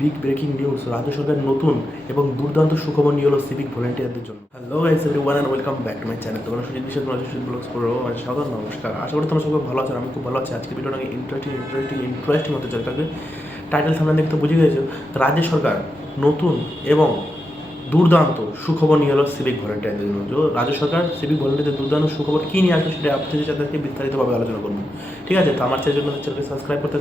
Big breaking news, রাজ্য সরকার নতুন এবং দুর্দান্ত সুখবর নিয়ে এলো সিভিক ভলেন্টিয়ারদের জন্য। Hello guys everyone and welcome back to my channel. তোমরা সুজিত বিশ্বাস, সুজিত ব্লগস করো সাধারণ নমস্কার। আশা করি তোমরা সবাই ভালো আছো, আমি খুব ভালো আছি। আজকে ভিডিওটা ইন্টারেস্টিং হতে চলে থাকবে। টাইটেল সামনে দেখতে বুঝে গেছো, রাজ্য সরকার নতুন এবং দুর্দান্ত সুখবর নিয়ে এলো সিভিক ভলেন্টিয়ারদের জন্য। রাজ্য সরকার সিভিক ভলেন্টিয়ারদের দুর্দান্ত সুখবর কী নিয়ে আসবে সেটা আপনাদের সাথে বিস্তারিতভাবে আলোচনা করবো। ঠিক আছে, তো আমার চ্যানেলকে সাবস্ক্রাইব করতে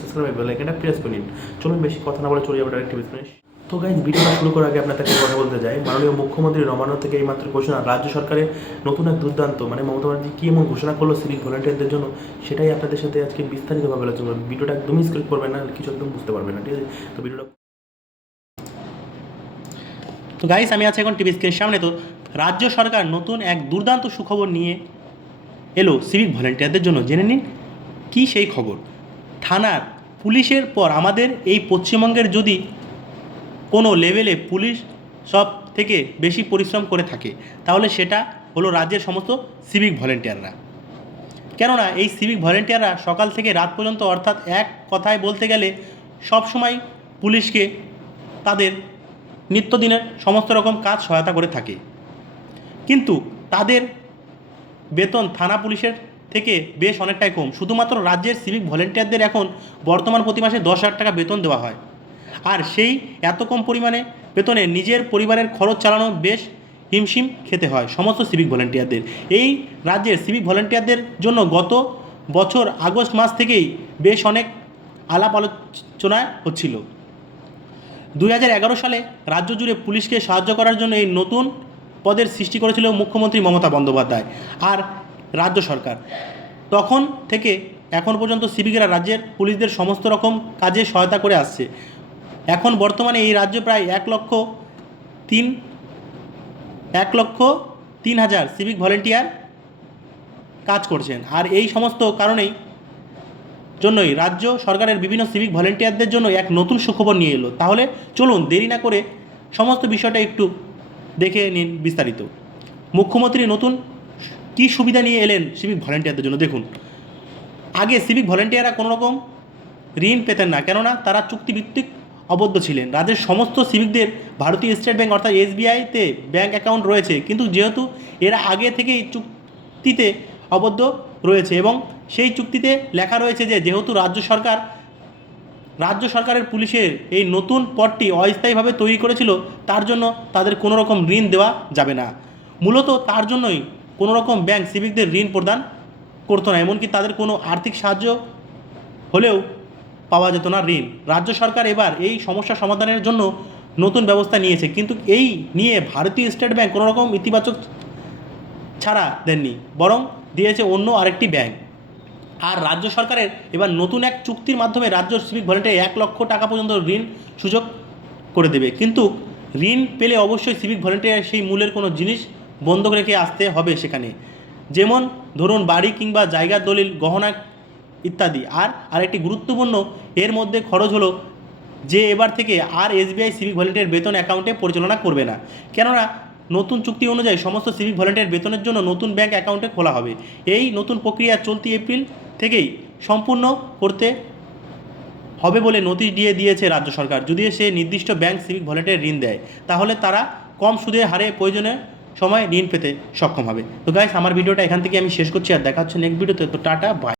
সাবস্ক্রাইব বেল আইকনটা প্রেস করে নিন। চলুন বেশি কথা না বলে চলে যাবে ডাইরেক্ট বিজনেস। তো গাইজ, ভিডিওটা শুরু করার আগে আপনাদের কথা বলতে যাই, মাননীয় মুখ্যমন্ত্রী নবান্ন থেকে এইমাত্র ঘোষণা, রাজ্য সরকারের নতুন এক দুর্দান্ত মমতা ব্যানার্জি কী এমন ঘোষণা করলো সিভিক ভলেন্টিয়ারদের জন্য, সেটাই আপনাদের সাথে আজকে বিস্তারিতভাবে আলোচনা করবো। ভিডিওটা একদমই স্কিপ করবেন না, কিছু একদম বুঝতে পারবেন না। ঠিক আছে, তো ভিডিওটা তো গাইস, আমি আছি এখন টিভি স্ক্রিনের সামনে। তো রাজ্য সরকার নতুন এক দুর্দান্ত সুখবর নিয়ে এলো সিভিক ভলেন্টিয়ারদের জন্য। জেনে নিন কী সেই খবর। থানার পুলিশের পর আমাদের এই পশ্চিমবঙ্গের যদি কোনো লেভেলে পুলিশ সব থেকে বেশি পরিশ্রম করে থাকে, তাহলে সেটা হলো রাজ্যের সমস্ত সিভিক ভলেন্টিয়াররা। কেননা এই সিভিক ভলেন্টিয়াররা সকাল থেকে রাত পর্যন্ত, অর্থাৎ এক কথায় বলতে গেলে সবসময় পুলিশকে তাদের নিত্যদিনের সমস্ত রকম কাজ সহায়তা করে থাকে। কিন্তু তাদের বেতন থানা পুলিশের থেকে বেশ অনেকটাই কম। শুধুমাত্র রাজ্যের সিভিক ভলেন্টিয়ারদের এখন বর্তমান প্রতি মাসে 10,000 টাকা বেতন দেওয়া হয়। আর সেই এত কম পরিমাণে বেতনে নিজের পরিবারের খরচ চালানো বেশ হিমশিম খেতে হয় সমস্ত সিভিক ভলেন্টিয়ারদের। এই রাজ্যের সিভিক ভলেন্টিয়ারদের জন্য গত বছর আগস্ট মাস থেকেই বেশ অনেক আলাপ আলোচনা হচ্ছিল। 2011 সালে রাজ্য জুড়ে পুলিশকে সাহায্য করার জন্য এই নতুন পদের সৃষ্টি করেছিল মুখ্যমন্ত্রী মমতা বন্দ্যোপাধ্যায় আর রাজ্য সরকার। তখন থেকে এখন পর্যন্ত সিভিকরা রাজ্যের পুলিশদের সমস্ত রকম কাজে সহায়তা করে আসছে। এখন বর্তমানে এই রাজ্য প্রায় 1,03,000 সিভিক ভলেন্টিয়ার কাজ করছেন। আর এই সমস্ত কারণেই জন্যই রাজ্য সরকারের বিভিন্ন সিভিক ভলেন্টিয়ারদের জন্য এক নতুন সুখবর নিয়ে এলো। তাহলে চলুন দেরি না করে সমস্ত বিষয়টা একটু দেখে নিন বিস্তারিত। মুখ্যমন্ত্রী নতুন কী সুবিধা নিয়ে এলেন সিভিক ভলেন্টিয়ারদের জন্য দেখুন। আগে সিভিক ভলেন্টিয়াররা কোনো রকম ঋণ পেতেন না, কেননা তারা চুক্তিভিত্তিক আবদ্ধ ছিলেন। রাজ্যের সমস্ত সিভিকদের ভারতীয় স্টেট ব্যাংক অর্থাৎ SBIতে ব্যাংক অ্যাকাউন্ট রয়েছে, কিন্তু যেহেতু এরা আগে থেকেই চুক্তিতে আবদ্ধ রয়েছে এবং সেই চুক্তিতে লেখা রয়েছে যে যেহেতু রাজ্য সরকারের পুলিশের এই নতুন পদটি অস্থায়ীভাবে তৈরি করেছিল, তার জন্য তাদের কোনো রকম ঋণ দেওয়া যাবে না। মূলত তার জন্যই কোনো রকম ব্যাংক সিভিকদের ঋণ প্রদান করতো না, এমনকি তাদের কোনো আর্থিক সাহায্য হলেও পাওয়া যেত না ঋণ। রাজ্য সরকার এবার এই সমস্যা সমাধানের জন্য নতুন ব্যবস্থা নিয়েছে, কিন্তু এই নিয়ে ভারতীয় স্টেট ব্যাংক কোনো রকম ইতিবাচক ছাড়া দেননি, বরং দিয়েছে অন্য আরেকটি ব্যাংক। আর রাজ্য সরকারের এবার নতুন এক চুক্তির মাধ্যমে রাজ্য সিভিক ভলেন্টিয়ার 1 লক্ষ টাকা পর্যন্ত ঋণ সুযোগ করে দেবে। কিন্তু ঋণ পেলে অবশ্যই সিভিক ভলেন্টিয়ার সেই মূল্যের কোনো জিনিস বন্ধক রেখে আসতে হবে সেখানে, যেমন ধরুন বাড়ি কিংবা জায়গার দলিল, গহনা ইত্যাদি। আর আরেকটি গুরুত্বপূর্ণ এর মধ্যে খরচ হলো যে এবার থেকে আর SBI সিভিক ভলেন্টিয়ার বেতন অ্যাকাউন্টে পরিচালনা করবে না, কেননা নতুন চুক্তি অনুযায়ী সমস্ত সিভিক ভলেন্টিয়ার বেতনের জন্য নতুন ব্যাংক অ্যাকাউন্টে খোলা হবে। এই নতুন প্রক্রিয়া চলতি এপ্রিল থেকেই সম্পূর্ণ করতে হবে বলে নোটিশ দিয়েছে রাজ্য সরকার। যদি সে নির্দিষ্ট ব্যাংক সিভিক ভলেন্টিয়ার ঋণ দেয়, তাহলে তারা কম সুদের হারে প্রয়োজনে সময় ঋণ পেতে সক্ষম হবে। তো গাইস, আমার ভিডিওটা এখান থেকে আমি শেষ করছি, আর দেখা হচ্ছে নেক্সট ভিডিওতে। তো টাটা, বাই।